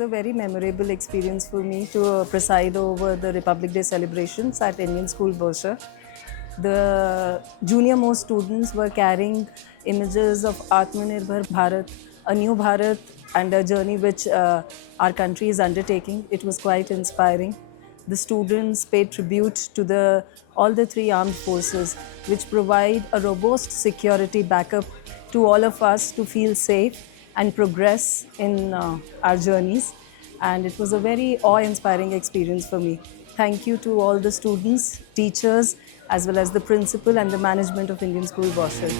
was a very memorable experience for me to preside over the Republic Day celebrations at Indian School Bousher. The junior most students were carrying images of Atmanirbhar Bharat, a new Bharat and a journey which our country is undertaking. It was quite inspiring. The students paid tribute to all the three armed forces, which provide a robust security backup to all of us to feel safe and progress in our journeys. And it was a very awe-inspiring experience for me. Thank you to all the students, teachers, as well as the principal and the management of Indian School Bousher.